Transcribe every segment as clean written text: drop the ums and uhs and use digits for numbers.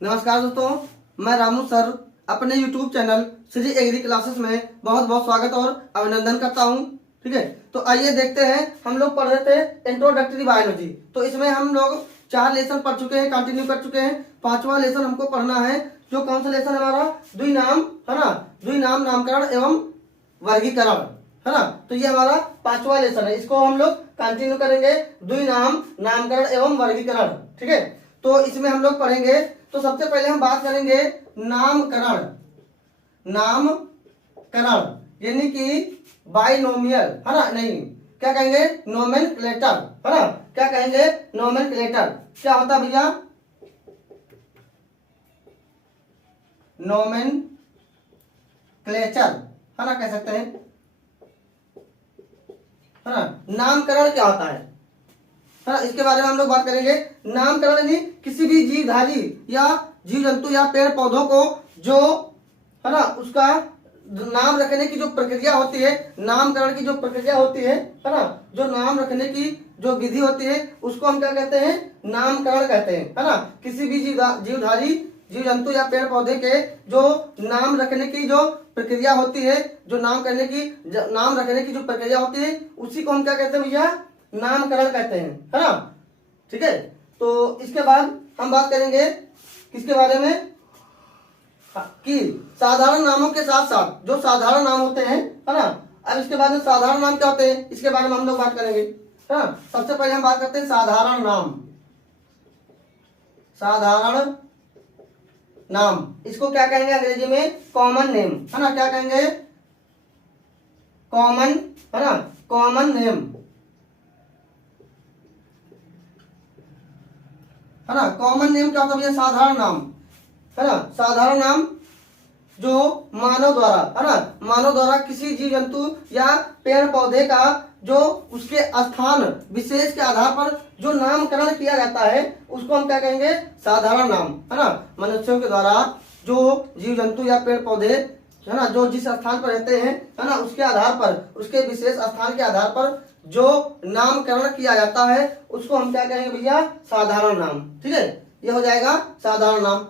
नमस्कार दोस्तों, मैं रामू सर अपने YouTube channel Shri agri classes में बहुत बहुत स्वागत और अभिनंदन करता हूं। ठीक है, तो आइए देखते हैं। हम लोग पढ़ रहे थे इंट्रोडक्टरी बायोलॉजी, तो इसमें हम लोग 4 लेसन पढ़ चुके हैं, कंटिन्यू कर चुके हैं। 5वां लेसन हमको पढ़ना है, जो कौन सा लेसन हमारा द्विनाम है ना, द्विनाम नामकरण एवं वर्गीकरण है ना। तो ये हमारा 5वां लेसन है, इसको हम लोग कंटिन्यू करेंगे, द्विनाम नामकरण एवं वर्गीकरण। ठीक है, तो इसमें हम लोग पढ़ेंगे। तो सबसे पहले हम बात करेंगे नामकरण। नामकरण यानी कि बाइनोमियल है ना, नहीं क्या कहेंगे, नोमेनक्लेटर है ना। क्या कहेंगे, नोमेनक्लेटर। क्या होता है भैया, नोमेनक्लेचर है ना, कह सकते हैं है ना। नामकरण क्या होता है ना, इसके बारे में हम लोग बात करेंगे। नामकरण यानी किसी भी जीवधारी या जीव जंतु या पेड़ पौधों को जो है ना, उसका नाम रखने की जो प्रक्रिया होती है, नामकरण की जो प्रक्रिया होती है ना, जो नाम रखने की जो विधि होती है, उसको हम क्या कहते हैं, नामकरण कहते हैं है ना। किसी भी जीवधारी जीव जंतु या पेड़ पौधे के जो नाम रखने की जो प्रक्रिया होती है, जो नाम रखने की जो प्रक्रिया होती है, उसी को हम क्या कहते हैं भैया, नामकरण कहते हैं है ना। ठीक है, तो इसके बाद हम बात करेंगे किसके बारे में, कि साधारण नामों के साथ साथ जो साधारण नाम होते हैं है ना। अब इसके बाद में साधारण नाम क्या होते हैं, इसके बारे में हम लोग बात करेंगे है ना। सबसे पहले हम बात करते हैं साधारण नाम। साधारण नाम इसको क्या कहेंगे अंग्रेजी में, कॉमन नेम है ना। क्या कहेंगे, कॉमन है ना, कॉमन नेम है ना। कॉमन नेम क्या होता है, साधारण नाम है ना। साधारण नाम जो मानव द्वारा है ना, मानव द्वारा किसी जीव जंतु या पेड़ पौधे का जो उसके स्थान विशेष के आधार पर जो नामकरण किया जाता है, उसको हम क्या कहेंगे, साधारण नाम है ना। मनुष्यों के द्वारा जो जीव जंतु या पेड़ पौधे है ना, जो जिस स्थान पर रहते हैं है ना, उसके आधार पर, उसके विशेष स्थान के आधार पर जो नामकरण किया जाता है, उसको हम क्या कहेंगे भैया, साधारण नाम। ठीक है, ये हो जाएगा साधारण नाम।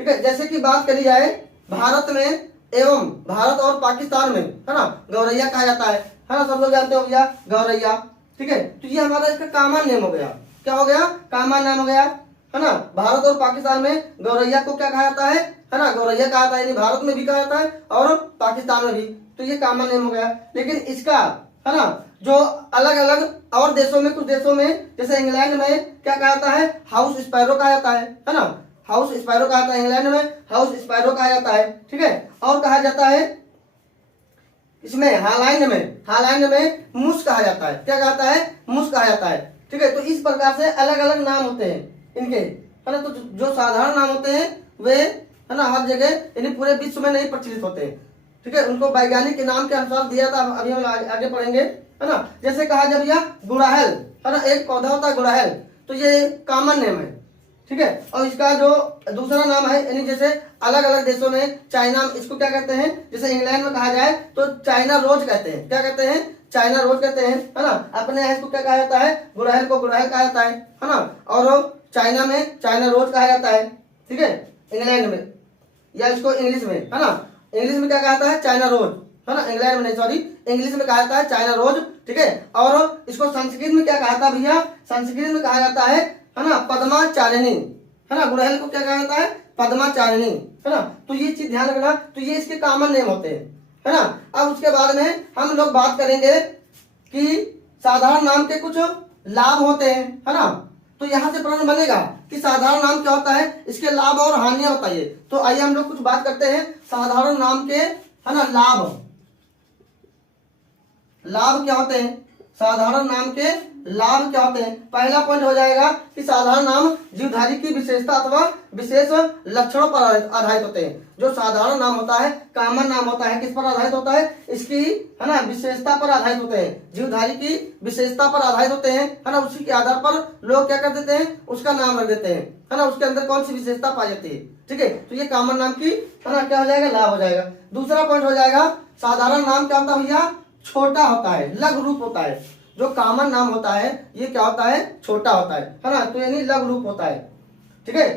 ठीक है, जैसे कि बात करी जाए भारत में एवं भारत और पाकिस्तान में है ना, गौरैया कहा जाता है ना, सब लोग जानते हो भैया गौरैया। ठीक है, तो ये हमारा इसका कॉमन नेम हो गया। क्या हो गया, कॉमन नाम हो गया है ना। भारत और पाकिस्तान में गौरैया को क्या कहा जाता है ना, गौरैया कहा जाता है, यानी भारत में भी कहा जाता है और पाकिस्तान में भी, तो ये कॉमन नेम हो गया। लेकिन इसका है ना, जो अलग अलग और देशों में, कुछ देशों में जैसे इंग्लैंड में क्या कहा जाता है, हाउस स्पैरो कहा जाता है ना। हाउस स्पैरो कहा जाता है, इंग्लैंड में हाउस स्पैरो कहा जाता है। ठीक है, और कहा जाता है इसमें हालैंड में मूस कहा जाता है। क्या कहता है, मूस कहा जाता है। ठीक है, तो इस प्रकार से अलग अलग नाम होते हैं इनके है ना। तो जो साधारण नाम होते हैं वे है ना, हर जगह यानी पूरे विश्व में नहीं प्रचलित होते हैं। ठीक है, उनको वैज्ञानिक के नाम के अनुसार दिया था, अभी हम आगे पढ़ेंगे है ना। जैसे कहा जाए भैया गुड़हल है ना, एक पौधा होता है गुड़हल, तो ये कॉमन नेम है। ठीक है, और इसका जो दूसरा नाम है, यानी जैसे अलग अलग देशों में चाइना, इसको क्या कहते हैं, जैसे इंग्लैंड में कहा जाए तो चाइना रोज कहते हैं। क्या कहते हैं, चाइना रोज कहते हैं है ना। अपने यहाँ इसको क्या कहा जाता है, गुड़हल को गुड़हल कहा जाता है ना। और चाइना में चाइना रोज कहा जाता है। ठीक है, इंग्लैंड में, या इसको इंग्लिश में है ना, इंग्लिश में क्या कहता है, चाइना रोज है ना। इंग्लैंड में नहीं, सॉरी, इंग्लिश में कहा जाता है चाइना रोज। ठीक है, और इसको संस्कृत में क्या कहा जाता है भैया, संस्कृत में कहा जाता है ना, पद्माचारिणी है ना। गुड़हल को क्या कहा जाता है, पद्माचारिणी है ना। तो ये चीज ध्यान रखना, तो ये इसके कॉमन नेम होते हैं है ना। अब उसके बाद में हम लोग बात करेंगे कि साधारण नाम के कुछ लाभ होते हैं है ना। तो यहाँ से प्रश्न बनेगा कि साधारण नाम क्या होता है, इसके लाभ और हानियां बताइए। तो आइए हम लोग कुछ बात करते हैं साधारण नाम के है ना, लाभ क्या होते हैं, साधारण नाम के लाभ क्या होते हैं। पहला पॉइंट हो जाएगा कि साधारण नाम जीवधारी की विशेषता अथवा विशेष लक्षणों पर आधारित होते हैं। जो साधारण नाम होता है, कॉमन नाम होता है, किस पर आधारित होता है, इसकी है ना विशेषता पर आधारित होते हैं। जीवधारी की विशेषता पर आधारित होते हैं है ना। उसी के आधार पर लोग क्या कर देते हैं, उसका नाम रख देते हैं है ना, उसके अंदर कौन सी विशेषता पाई जाती है। ठीक है, तो ये कॉमन नाम की है ना क्या हो जाएगा, लाभ हो जाएगा। दूसरा पॉइंट हो जाएगा, साधारण नाम क्या होता है भैया, छोटा होता है, लघु रूप होता है। जो कॉमन नाम होता है ये क्या होता है, छोटा होता है ना, तो यानी लघु रूप होता है। ठीक है,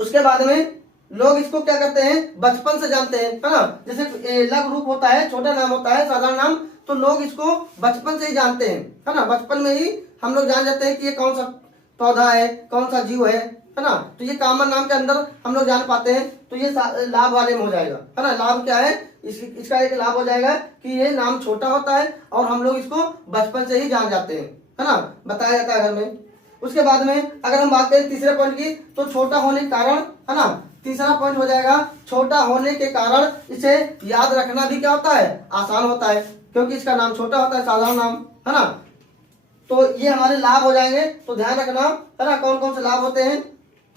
उसके बाद में लोग इसको क्या करते हैं, बचपन से जानते हैं, है ना। जैसे लघु रूप होता है, छोटा नाम होता है, साधारण नाम, तो लोग इसको बचपन से ही जानते हैं, है ना। बचपन में ही हम लोग जान जाते हैं कि ये कौन सा पौधा है, कौन सा जीव है ना। तो ये कॉमन नाम के अंदर हम लोग जान पाते हैं। तो ये लाभ वाले में हो जाएगा, है ना। लाभ क्या है, इसका एक लाभ हो जाएगा कि ये नाम छोटा होता है और हम लोग इसको बचपन से ही जान जाते हैं, है ना, बताया जाता है घर में। उसके बाद में अगर हम बात करें तीसरे पॉइंट की, तो छोटा होने के कारण, है ना, तीसरा पॉइंट हो जाएगा, छोटा होने के कारण इसे याद रखना भी क्या होता है, आसान होता है, क्योंकि इसका नाम छोटा होता है, साधारण नाम, है ना। तो ये हमारे लाभ हो जाएंगे। तो ध्यान रखना, है ना, कौन कौन से लाभ होते हैं,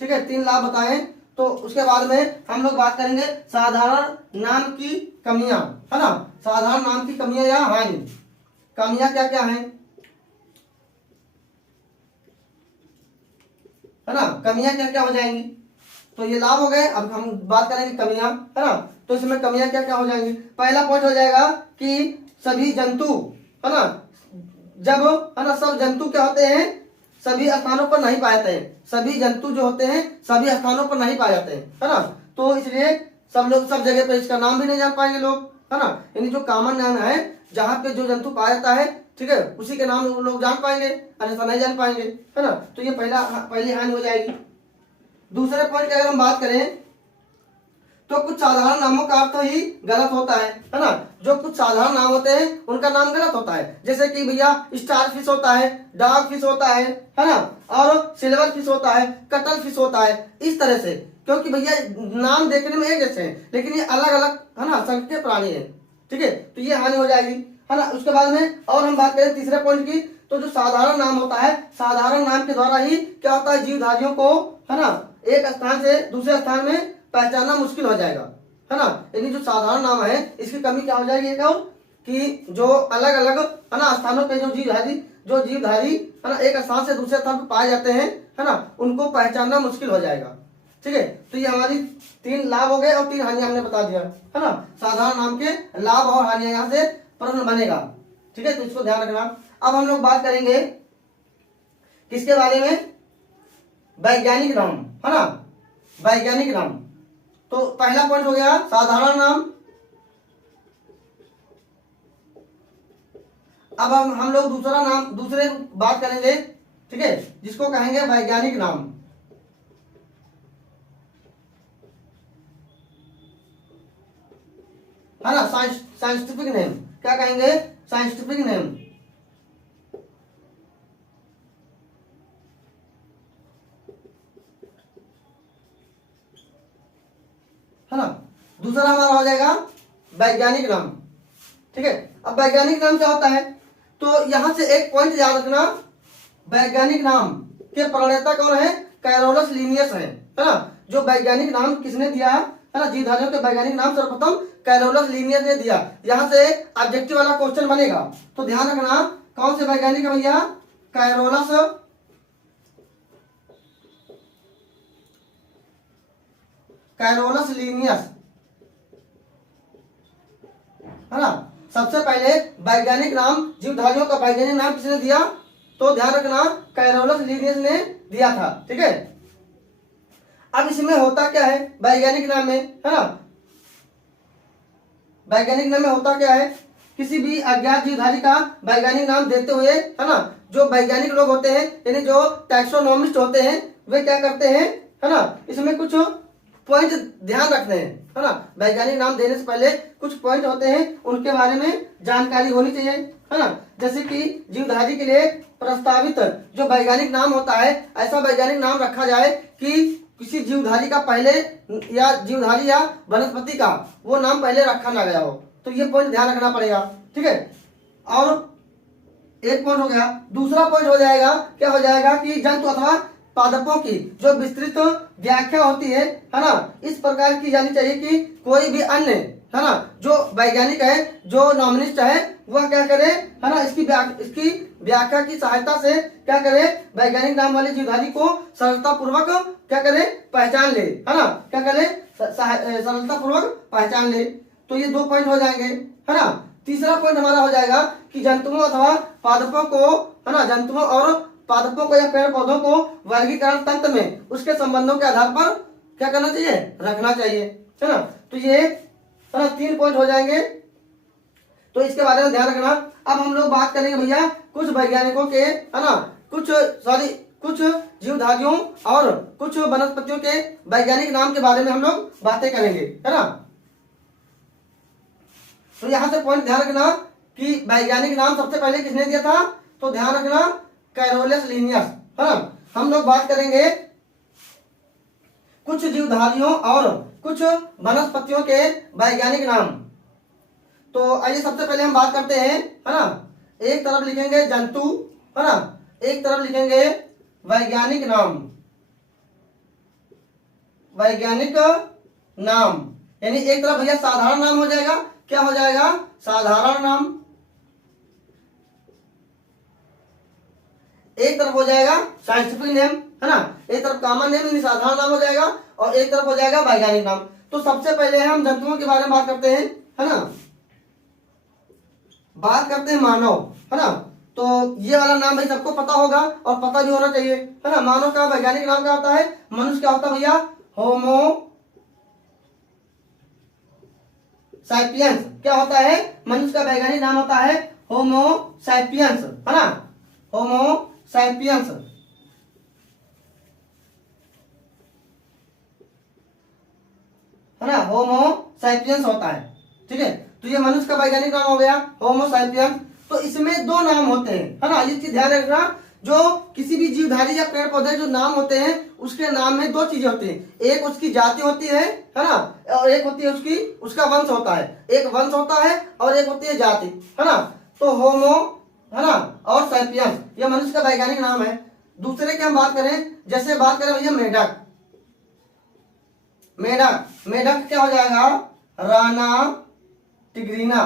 ठीक है, 3 लाभ बताएं। तो उसके बाद में हम लोग बात करेंगे साधारण नाम की कमियां, है ना। साधारण नाम की कमियां या हानि, कमियां क्या क्या हैं, है ना, कमियां क्या क्या हो जाएंगी। तो ये लाभ हो गए, अब हम बात करेंगे कमियां, है ना। तो इसमें कमियां क्या क्या हो जाएंगी। पहला पॉइंट हो जाएगा कि सभी जंतु, है ना, जब, है ना, सब जंतु क्या होते हैं, सभी स्थानों पर नहीं पाए जाते हैं। सभी जंतु जो होते हैं सभी स्थानों पर नहीं पाए जाते हैं, है ना। तो इसलिए सब लोग सब जगह पे इसका नाम भी नहीं जान पाएंगे लोग, है ना। यानी जो कॉमन नाम है, जहाँ पे जो जंतु पाया जाता है, ठीक है, उसी के नाम लोग जान पाएंगे, अन्यथा नहीं जान पाएंगे, है ना। तो ये पहली हानि हो जाएगी। दूसरे पॉइंट की अगर हम बात करें, तो कुछ साधारण नामों का अर्थ ही गलत होता है ना। जो कुछ साधारण नाम होते हैं उनका नाम गलत होता है। जैसे कि भैया स्टार फिश होता है, डॉग फिश होता है ना, और सिल्वर फिश होता है, कटल फिश होता है, इस तरह से। क्योंकि भैया नाम देखने में एक जैसे हैं, लेकिन ये अलग अलग, है ना, संघ के प्राणी है, ठीक है। तो ये हानि हो जाएगी, है ना। उसके बाद में और हम बात करें तीसरे पॉइंट की, तो जो साधारण नाम होता है, साधारण नाम के द्वारा ही क्या होता है, जीवधारियों को, है ना, एक स्थान से दूसरे स्थान में पहचानना मुश्किल हो जाएगा, है ना। यानी जो साधारण नाम है इसकी कमी क्या हो जाएगी, एक और कि जो अलग अलग, है ना, स्थानों पे जो जीवधारी, है ना, एक स्थान से दूसरे स्थान पर पाए जाते हैं, है ना, उनको पहचानना मुश्किल हो जाएगा, ठीक है। तो ये हमारी 3 लाभ हो गए और 3 हानियां हमने बता दिया, है ना। साधारण नाम के लाभ और हानियां यहाँ से प्रश्न बनेगा, ठीक है, तो इसको ध्यान रखना। अब हम लोग बात करेंगे किसके बारे में, वैज्ञानिक नाम, है ना, वैज्ञानिक नाम। तो पहला पॉइंट हो गया साधारण नाम। अब हम लोग दूसरे बात करेंगे, ठीक है, जिसको कहेंगे वैज्ञानिक नाम, है ना, साइंटिफिक नेम। क्या कहेंगे, साइंटिफिक नेम, है ना। दूसरा हमारा हो जाएगा वैज्ञानिक नाम, ठीक है। अब वैज्ञानिक नाम क्या होता है, तो यहां से एक पॉइंट याद रखना, वैज्ञानिक नाम के प्रणेता कौन है, कैरोलस लीनियस है ना। जो वैज्ञानिक नाम किसने दिया है ना, जीवधारियों के वैज्ञानिक नाम सर्वप्रथम कैरोलस लीनियस ने दिया। यहां से ऑब्जेक्टिव वाला क्वेश्चन बनेगा, तो ध्यान रखना कौन से वैज्ञानिक है भैया, कैरोलस लीनियस, है ना। सबसे पहले वैज्ञानिक नाम, जीवधारियों का वैज्ञानिक नाम किसने दिया, तो ध्यान रखना कैरोलस लीनियस ने दिया था, ठीक है। अब इसमें होता क्या है वैज्ञानिक नाम में, है ना, वैज्ञानिक नाम में होता क्या है, किसी भी अज्ञात जीवधारी का वैज्ञानिक नाम देते हुए, है ना, जो वैज्ञानिक लोग होते हैं, यानी जो टैक्सोनॉमिस्ट होते हैं, वे क्या करते हैं, है ना, इसमें कुछ पॉइंट ध्यान रखते हैं, है ना। वैज्ञानिक नाम देने से पहले कुछ पॉइंट होते हैं, उनके बारे में जानकारी होनी चाहिए, है ना। जैसे कि जीवधारी के लिए प्रस्तावित जो वैज्ञानिक नाम होता है, ऐसा वैज्ञानिक नाम रखा जाए कि किसी जीवधारी का पहले या जीवधारी या वनस्पति का वो नाम पहले रखा ना गया हो। तो ये पॉइंट ध्यान रखना पड़ेगा, ठीक है। और एक पॉइंट हो गया। दूसरा पॉइंट हो जाएगा, क्या हो जाएगा कि जंतु अथवा पादपों की जो विस्तृत व्याख्या होती है ना, इस प्रकार की जानी चाहिए कि कोई भी अन्य, है ना, जो वैज्ञानिक है, जो नॉमिनिस्ट है, वह क्या करे, है ना, इसकी व्याख्या की सहायता से क्या करे, वैज्ञानिक नाम वाले जीवधारी को सरलता पूर्वक क्या करे, पहचान ले, है ना, क्या करे, सरलता पूर्वक पहचान ले। तो ये 2 पॉइंट हो जाएंगे, है ना। तीसरा पॉइंट हमारा हो जाएगा कि जंतुओं अथवा पादपों को, है ना, जंतुओं और पादपों को या पेड़ पौधों को वर्गीकरण तंत्र में उसके संबंधों के आधार पर क्या करना चाहिए, रखना चाहिए, है ना। तो ये है ना 3 पॉइंट हो जाएंगे, तो इसके बारे में ध्यान रखना। अब हम लोग बात करेंगे भैया कुछ वैज्ञानिकों के, है ना, कुछ जीवधारियों और कुछ वनस्पतियों के वैज्ञानिक नाम के बारे में हम लोग बातें करेंगे, है ना। तो यहां से पॉइंट ध्यान रखना कि वैज्ञानिक नाम सबसे पहले किसने दिया था, तो ध्यान रखना कैरोलस लिनियस, है ना। हम लोग बात करेंगे कुछ जीवधारियों और कुछ वनस्पतियों के वैज्ञानिक नाम। तो आइए सबसे पहले हम बात करते हैं, है ना। एक तरफ लिखेंगे जंतु, है ना, एक तरफ लिखेंगे वैज्ञानिक नाम, वैज्ञानिक नाम, यानी एक तरफ भैया साधारण नाम हो जाएगा, क्या हो जाएगा, साधारण नाम, एक तरफ हो जाएगा साइंटिफिक नेम, है ना, एक तरफ कॉमन नेम यानी साधारण नाम हो जाएगा, और एक तरफ हो जाएगा वैज्ञानिक नाम। तो सबसे पहले हम जंतुओं के बारे में बात करते हैं, है ना, बात करते हैं मानव, है ना। तो ये वाला नाम भाई सबको पता होगा और पता भी होना चाहिए, है ना। मानव का वैज्ञानिक नाम क्या होता है, मनुष्य क्या होता है भैया, होमो सैपियंस, क्या होता है, मनुष्य का वैज्ञानिक नाम होता है होमो सैपियंस, है ना, होमो सैपियंस, है ना, होमो सैपियंस होता है, ठीक है। तो ये मनुष्य का वैज्ञानिक नाम हो गया होमो सैपियंस। तो इसमें 2 नाम होते हैं, है ना, ये चीज ध्यान रखना। जो किसी भी जीवधारी या पेड़ पौधे जो नाम होते हैं उसके नाम में 2 चीजें होती हैं, एक उसकी जाति होती है ना, और एक होती है उसका वंश होता है, एक वंश होता है और एक होती है जाति, है ना। तो होमो, है ना, और सैपियंस ये मनुष्य का वैज्ञानिक नाम है। दूसरे की हम बात करें, जैसे बात करें भैया मेढक, मेढक, मेढक क्या हो जाएगा, राना टिग्रीना,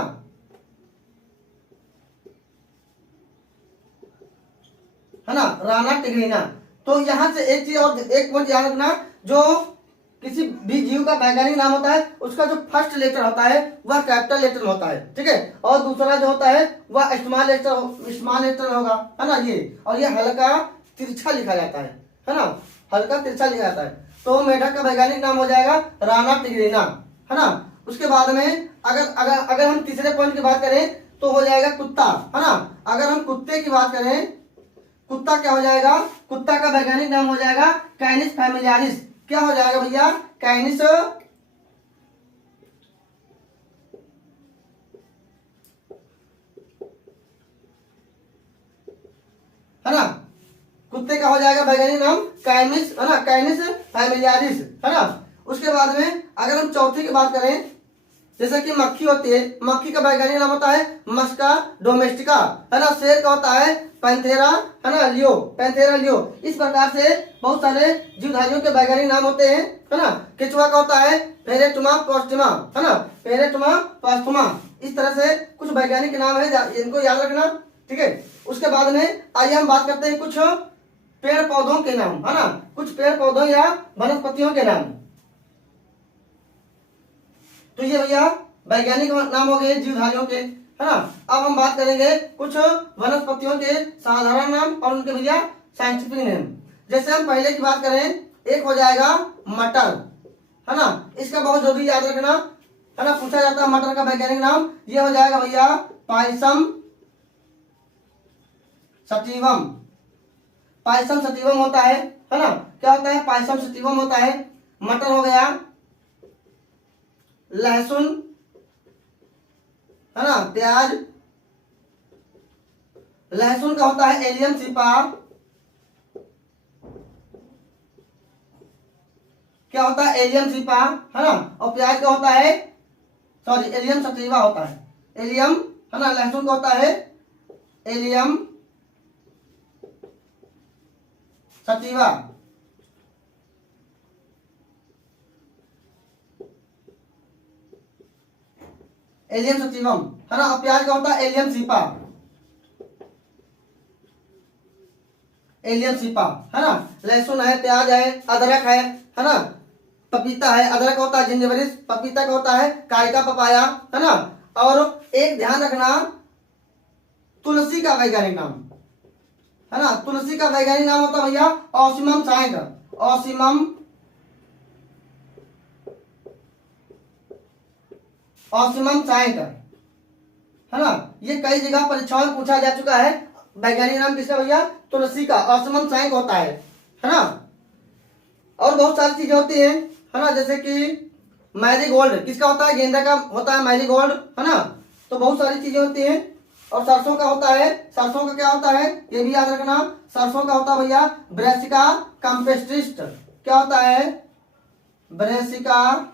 है ना, राना टिग्रीना। तो यहां से एक चीज और, एक पॉइंट याद रखना, जो किसी भी जीव का वैज्ञानिक नाम होता है उसका जो फर्स्ट लेटर होता है वह कैपिटल लेटर में होता है, ठीक है, और दूसरा जो होता है वह स्मॉल लेटर होगा, है ना, ये, और ये हल्का तिरछा लिखा जाता है ना, हल्का तिरछा लिखा जाता है। तो मेढक का वैज्ञानिक नाम हो जाएगा राना टिग्रीना, है ना। उसके बाद में अगर अगर अगर हम तीसरे पॉइंट की बात करें तो हो जाएगा कुत्ता, है ना। अगर हम कुत्ते की बात करें, कुत्ता क्या हो जाएगा, कुत्ता का वैज्ञानिक नाम हो जाएगा कैनिस फैमिलियारिस, क्या हो जाएगा भैया, कैनिस, है ना, कुत्ते का हो जाएगा वैज्ञानिक नाम कैनिस, है ना, कैनिस फैमिलियारिस, है ना। उसके बाद में अगर हम चौथे की बात करें, जैसे कि मक्खी होती है, मक्खी का वैज्ञानिक नाम होता है मस्का डोमेस्टिका, है ना। शेर का होता है पैंथेरा, है ना, लियो, पैंथेरा लियो। इस प्रकार से बहुत सारे जीवधारियों के वैज्ञानिक नाम होते हैं, है ना। केचुआ का होता है पेरेटुमा पोस्टुमा, है ना, पेरेटुमा पोस्टुमा। इस तरह से कुछ वैज्ञानिक नाम है, इनको याद रखना, ठीक है। उसके बाद में आइए हम बात करते हैं कुछ पेड़ पौधों के नाम, है ना, कुछ पेड़ पौधों या वनस्पतियों के नाम। तो ये भैया वैज्ञानिक नाम हो गए जीवधारियों के, है ना। अब हम बात करेंगे कुछ वनस्पतियों के साधारण नाम और उनके भैया साइंटिफिक नेम। जैसे हम पहले की बात करें, एक हो जाएगा मटर, है ना, इसका बहुत जरूरी याद रखना, है ना, पूछा जाता है मटर का वैज्ञानिक नाम, ये हो जाएगा भैया पायसम सटिवम, पायसम सटिवम होता है ना, क्या होता है, पायसम सटिवम होता है। मटर हो गया, लहसुन, है ना, प्याज, लहसुन का होता है एलियम सीपा, क्या होता है, एलियम सीपा, है ना, और प्याज का होता है, सॉरी, एलियम सटीवा होता है, एलियम, है ना। लहसुन का होता है एलियम सटीवा, एलियम सटीवम, है ना, और प्याज का होता है एलियम सीपा, एलियम सीपा, है ना। लहसुन है, प्याज है, अदरक है ना, पपीता है, अदरक होता है जिंजरबेरिस, पपीता का होता है कारिका पपाया, है ना। और एक ध्यान रखना, तुलसी का वैज्ञानिक नाम, है ना, तुलसी का वैज्ञानिक नाम होता है भैया ऑसिमम साइंड, ऑसिमम ऑस्मियम सैंक, है ना। ये कई जगह परीक्षाओं में पूछा जा चुका है। वैज्ञानिक नाम किसका भैया? तुलसी का, ऑस्मियम सैंक होता है ना। और बहुत सारी चीजें होती हैं, है ना, जैसे कि मैरीगोल्ड किसका होता है? गेंदा का होता है मैरीगोल्ड, है ना। तो बहुत सारी चीजें होती हैं। और सरसों का होता है, सरसों का क्या होता है ये भी याद रखना। सरसों का होता है भैया ब्रेसिका कैम्पेस्ट्रिस्ट। क्या होता है? ब्रेसिका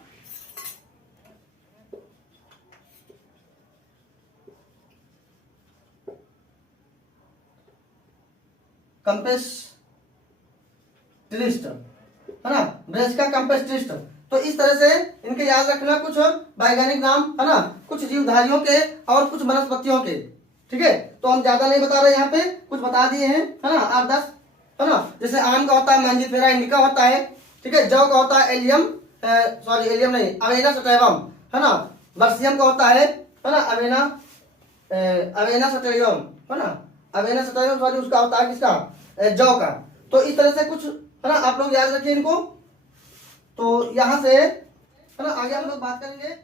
कैम्पेस्ट्रिस्ट, है ना, ब्रेसिका कैम्पेस्ट्रिस्ट। तो इस तरह से इनके याद रखना कुछ वैज्ञानिक नाम, है ना, कुछ जीवधारियों के और कुछ वनस्पतियों के। ठीक है, तो हम ज्यादा नहीं बता रहे, यहाँ पे कुछ बता दिए हैं, है ना, 8-10, है ना। जैसे आम का होता है मैंजीफेरा इंडिका होता है। ठीक है, जौ का होता है एलियम, सॉरी एलियम नहीं, अवेना सटैवम, है ना। बर्सियम का होता है ना, अवेना सटैरियम, है ना, अवेना सटैरियम, सॉरी उसका होता है किसका? जौ का। तो इस तरह से कुछ, है ना, आप लोग याद रखिए इनको। तो यहाँ से, है ना, आगे हम लोग बात करेंगे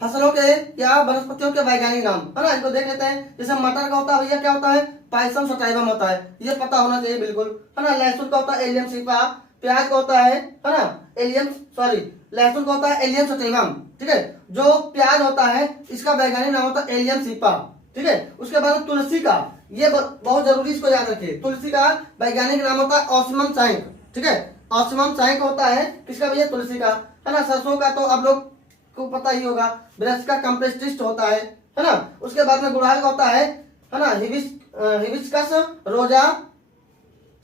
फसलों के या वनस्पतियों के वैज्ञानिक नाम, है ना। इनको देख लेते हैं। जैसे मटर का होता है भैया क्या होता है? पाइसम सटाइवम होता है, ये पता होना चाहिए बिल्कुल, है ना। लहसुन का होता है एलियम सीपा। प्याज का होता है ना, एलियम, सॉरी लहसुन का होता है एलियम सटाइवम। ठीक है, जो प्याज होता है इसका वैज्ञानिक नाम होता है एलियम सीपा। ठीक है, उसके बाद तुलसी का, ये बहुत जरूरी, इसको याद रखिए। तुलसी का वैज्ञानिक नाम होता है ऑस्मियम सैंक। ठीक है, ऑस्मियम सैंक होता है किसका भैया? तुलसी का, है ना। सरसों का तो आप लोग को पता ही होगा, ब्रेसिका कैम्पेस्ट्रिस्ट होता है ना। उसके बाद में गुड़हल का होता है ना, हिबिस्कस रोजा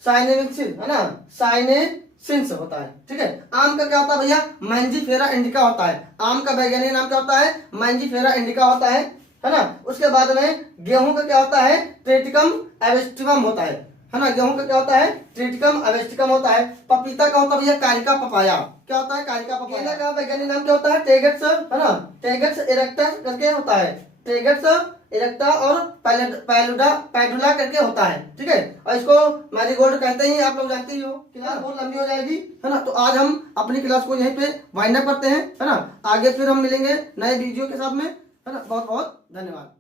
साइनेसिस, है ना, साइनेसिस होता है। ठीक है, आम का क्या होता है भैया? मैंजीफेरा इंडिका होता है। आम का वैज्ञानिक नाम क्या होता है? मैंजीफेरा इंडिका होता है ना। उसके बाद में गेहूं का क्या होता है? ट्रेटिकम एवेस्टिवम होता है ना। गेहूं का क्या होता है? ट्रेटिकम एवेस्टिकम होता है। पपीता का होता है भैया कारिका पपाया। क्या होता है? कारिका पपाया। केला का वैज्ञानिक नाम क्या होता है? टेगेट्स, है ना, टेगेट्स इरेक्टस करके होता है। टेगेट्स इरेक्टा और पैडुला करके होता है। ठीक है, और इसको मैरीगोल्ड कहते हैं, आप लोग जानते ही हो। क्लास बहुत लंबी हो जाएगी, है ना। तो आज हम अपनी क्लास को यहीं पे वाइंड अप करते हैं, है ना। आगे फिर हम मिलेंगे नए वीडियो के साथ में, है ना। बहुत बहुत धन्यवाद।